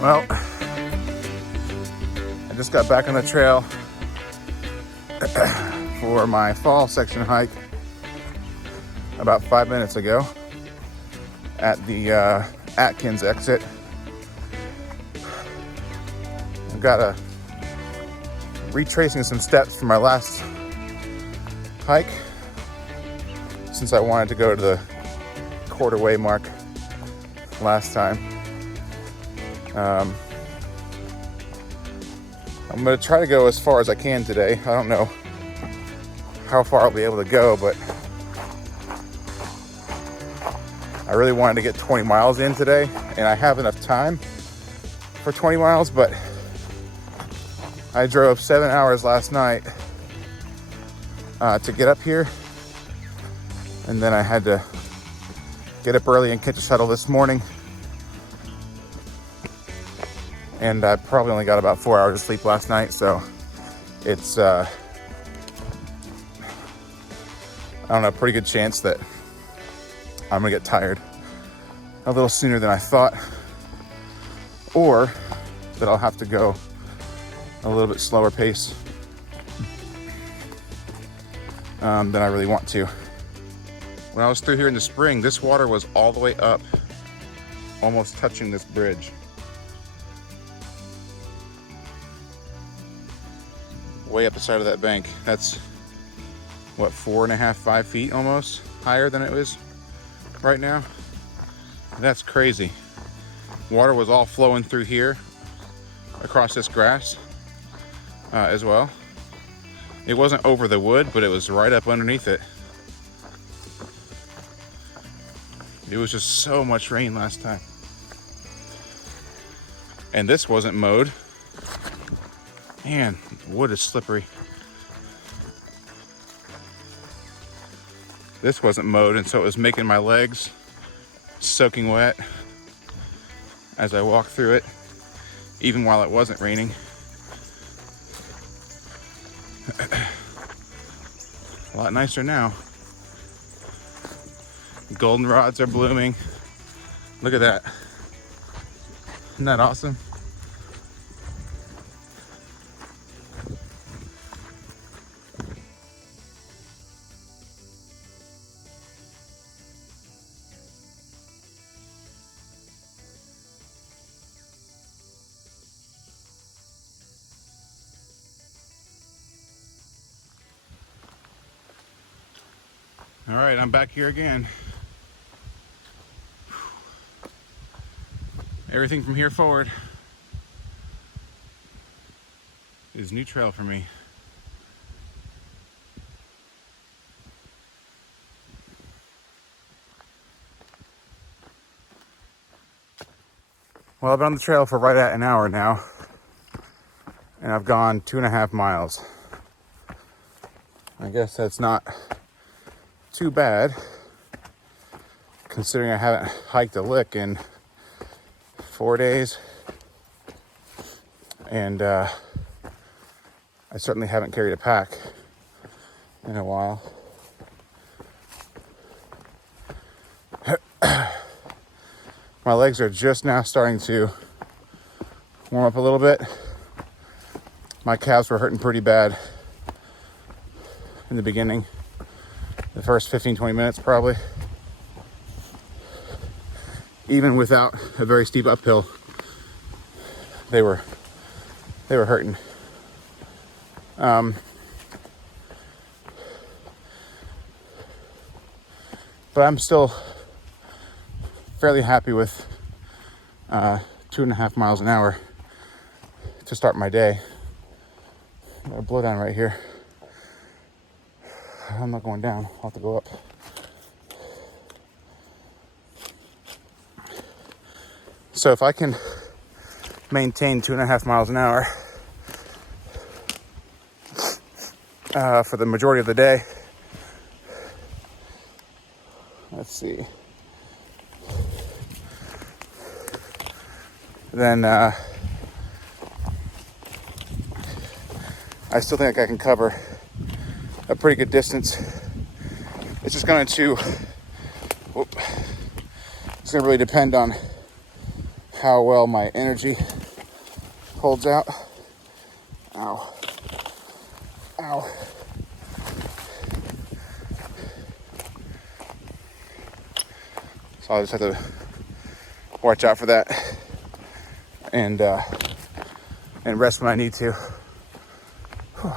Well, I just got back on the trail for my fall section hike about 5 minutes ago at the Atkins exit. I've got retracing some steps from my last hike since I wanted to go to the quarter-way mark last time. I'm going to try to go as far as I can today. I don't know how far I'll be able to go, but I really wanted to get 20 miles in today, and I have enough time for 20 miles, but I drove 7 hours last night to get up here, and then I had to get up early and catch a shuttle this morning. And I probably only got about 4 hours of sleep last night, so it's, I don't know, a pretty good chance that I'm gonna get tired a little sooner than I thought, or that I'll have to go a little bit slower pace than I really want to. When I was through here in the spring, this water was all the way up, almost touching this bridge. Way up the side of that bank. That's what, 4.5, 5 feet almost higher than it is right now. That's crazy. Water was all flowing through here across this grass as well. It wasn't over the wood, but it was right up underneath it. It was just so much rain last time. And this wasn't mowed. Man, wood is slippery. This wasn't mowed, and so it was making my legs soaking wet as I walked through it, even while it wasn't raining. A lot nicer now. Goldenrods are blooming. Look at that. Isn't that awesome? All right, I'm back here again. Everything from here forward is new trail for me. Well, I've been on the trail for right at an hour now, and I've gone 2.5 miles. I guess that's not too bad, considering I haven't hiked a lick in 4 days, and I certainly haven't carried a pack in a while. My legs are just now starting to warm up a little bit. My calves were hurting pretty bad in the beginning, the first 15-20 minutes probably. Even without a very steep uphill, they were hurting. But I'm still fairly happy with 2.5 miles an hour to start my day. Got a blow down right here. I'm not going down. I'll have to go up. So if I can maintain 2.5 miles an hour for the majority of the day, let's see, then I still think I can cover a pretty good distance. It's just going to really depend on how well my energy holds out. Ow. Ow. So I'll just have to watch out for that and rest when I need to. Whew.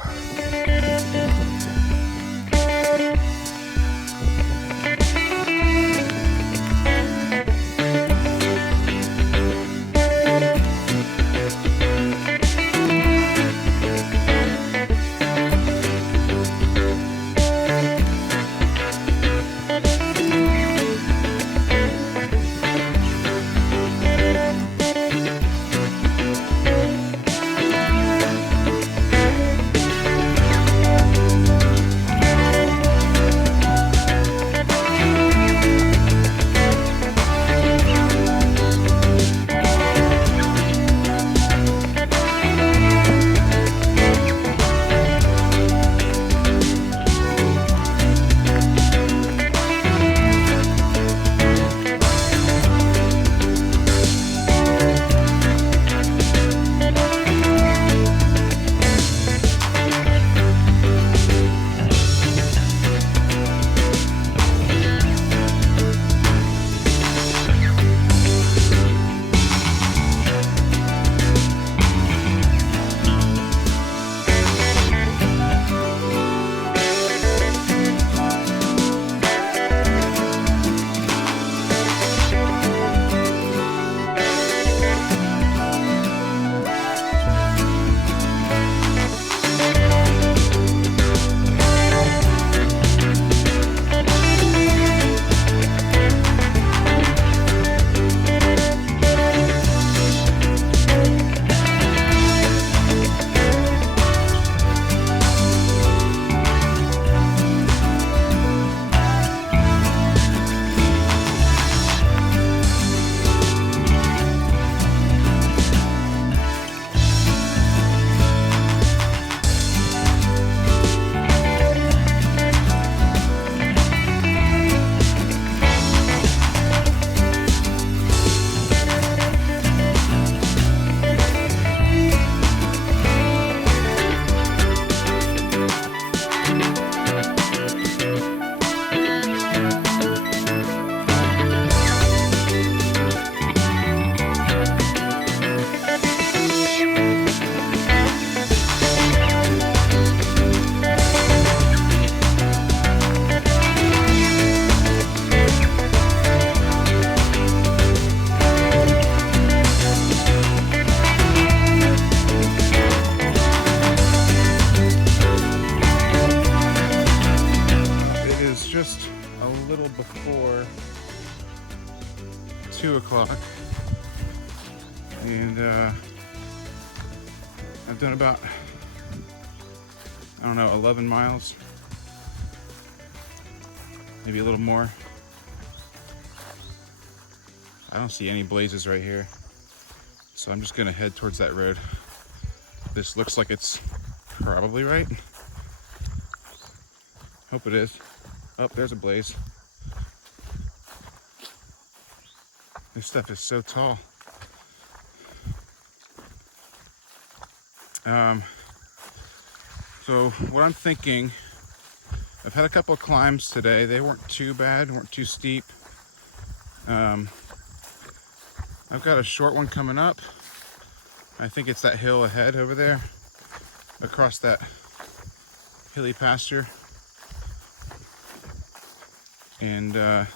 Before 2 o'clock, and I've done about, I don't know, 11 miles, maybe a little more. I don't see any blazes right here, so I'm just gonna head towards that road. This looks like it's probably right. Hope it is. Oh, there's a blaze. This stuff is so tall. So what I'm thinking, I've had a couple of climbs today. They weren't too bad, weren't too steep. I've got a short one coming up. I think it's that hill ahead over there, across that hilly pasture. And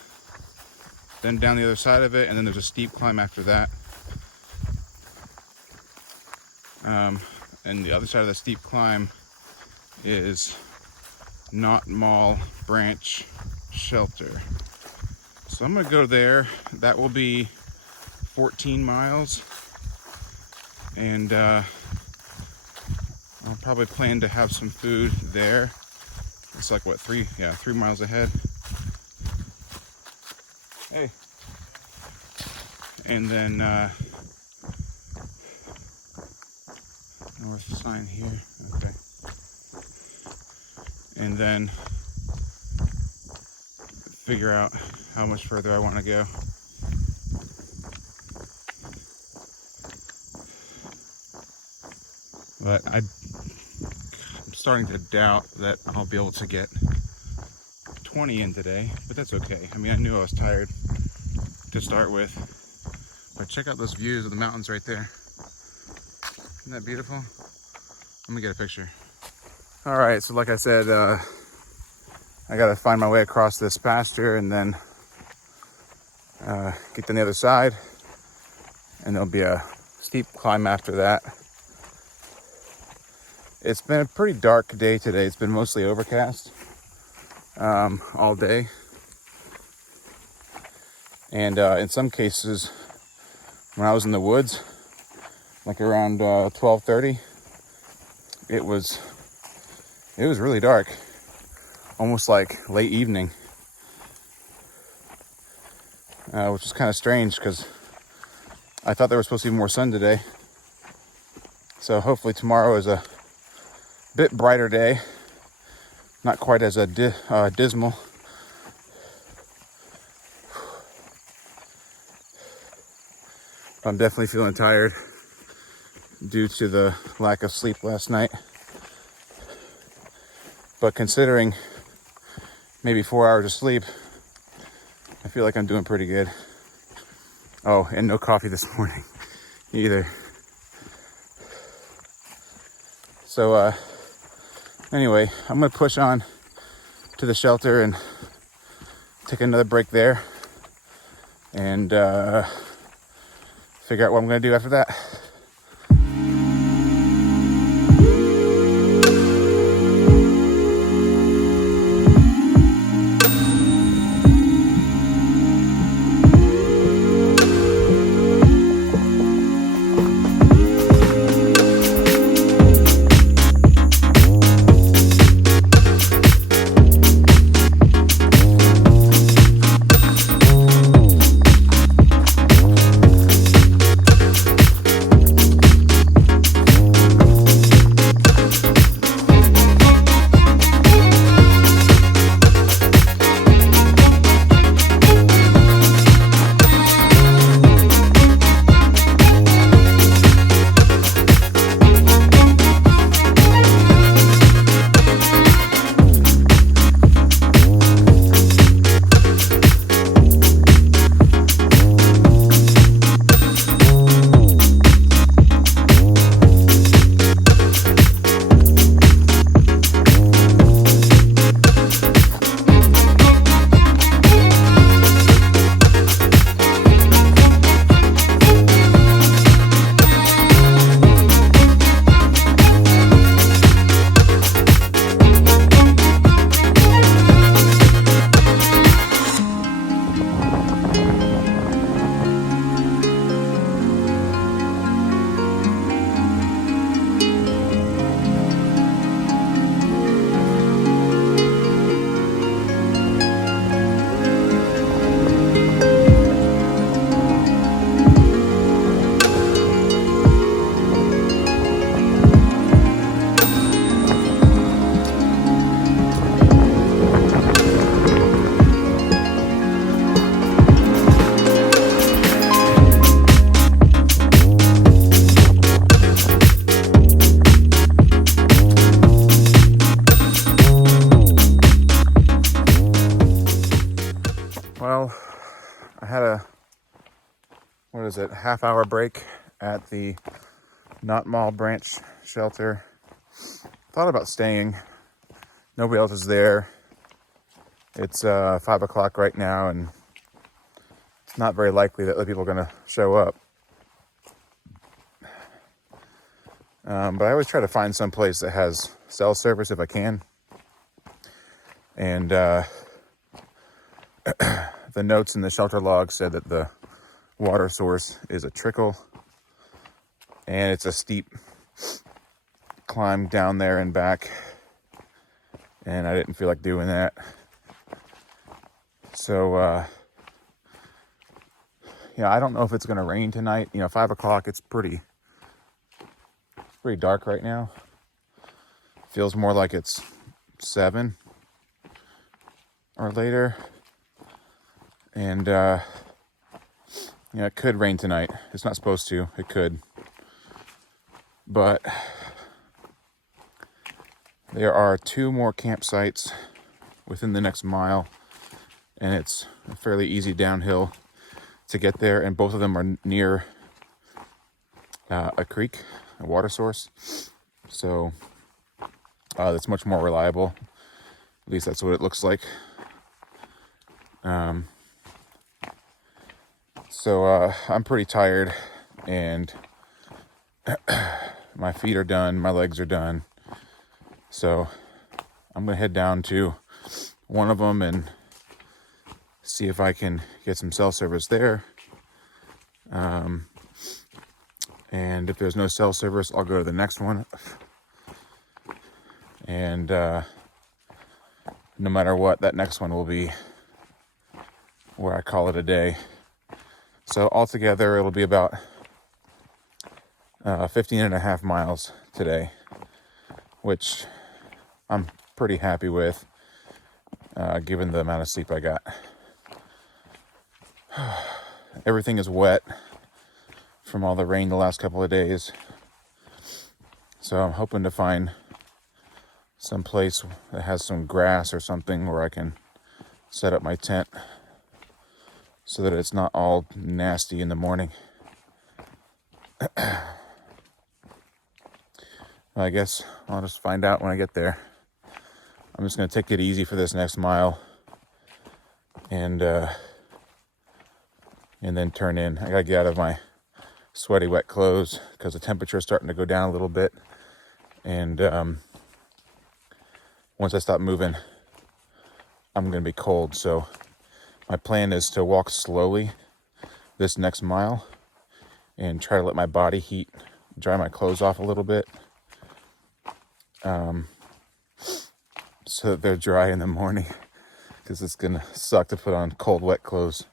then down the other side of it, and then there's a steep climb after that. And the other side of the steep climb is Knot Mall Branch Shelter. So I'm gonna go there. That will be 14 miles. And I'll probably plan to have some food there. It's like what, 3 miles ahead. Hey. And then north sign here. Okay. And then figure out how much further I want to go. but I'm starting to doubt that I'll be able to get 20 in today, but that's okay. I mean, I knew I was tired to start with, but check out those views of the mountains right there. Isn't that beautiful? Let me get a picture. All right, so like I said, I gotta find my way across this pasture and then get to the other side, and there'll be a steep climb after that. It's been a pretty dark day today. It's been mostly overcast all day, and in some cases when I was in the woods, like around 12:30, it was really dark, almost like late evening, which is kind of strange because I thought there was supposed to be more sun today. So hopefully tomorrow is a bit brighter day, not quite as dismal. I'm definitely feeling tired due to the lack of sleep last night. But considering maybe 4 hours of sleep, I feel like I'm doing pretty good. Oh, and no coffee this morning either. So anyway, I'm gonna push on to the shelter and take another break there and figure out what I'm gonna do after that. Well, I had a, half-hour break at the Knot Mall branch shelter. Thought about staying. Nobody else is there. It's 5 o'clock right now, and it's not very likely that other people are going to show up. But I always try to find some place that has cell service if I can. And the notes in the shelter log said that the water source is a trickle, and it's a steep climb down there and back, and I didn't feel like doing that. So I don't know if it's going to rain tonight. 5 o'clock, it's pretty dark right now. Feels more like it's 7 or later. And it could rain tonight. It's not supposed to. It could. But There are 2 more campsites within the next mile, and it's a fairly easy downhill to get there, and both of them are near a creek, a water source, so that's much more reliable. At least that's what it looks like. So I'm pretty tired, and my feet are done, my legs are done, so I'm gonna head down to one of them and see if I can get some cell service there. And if there's no cell service, I'll go to the next one. And no matter what, that next one will be where I call it a day. So altogether, it'll be about 15 and a half miles today, which I'm pretty happy with, given the amount of sleep I got. Everything is wet from all the rain the last couple of days, so I'm hoping to find some place that has some grass or something where I can set up my tent so that it's not all nasty in the morning. I guess I'll just find out when I get there. I'm just going to take it easy for this next mile and then turn in. I got to get out of my sweaty, wet clothes because the temperature is starting to go down a little bit. And once I stop moving, I'm going to be cold. So my plan is to walk slowly this next mile and try to let my body heat, dry my clothes off a little bit, so that they're dry in the morning, because it's going to suck to put on cold, wet clothes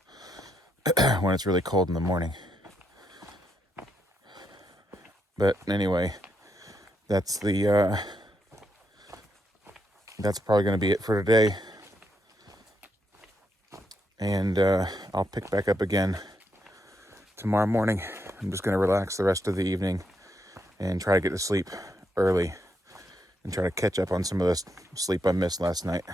when it's really cold in the morning. But anyway, that's probably going to be it for today. And I'll pick back up again tomorrow morning. I'm just going to relax the rest of the evening and try to get to sleep early and try to catch up on some of the sleep I missed last night.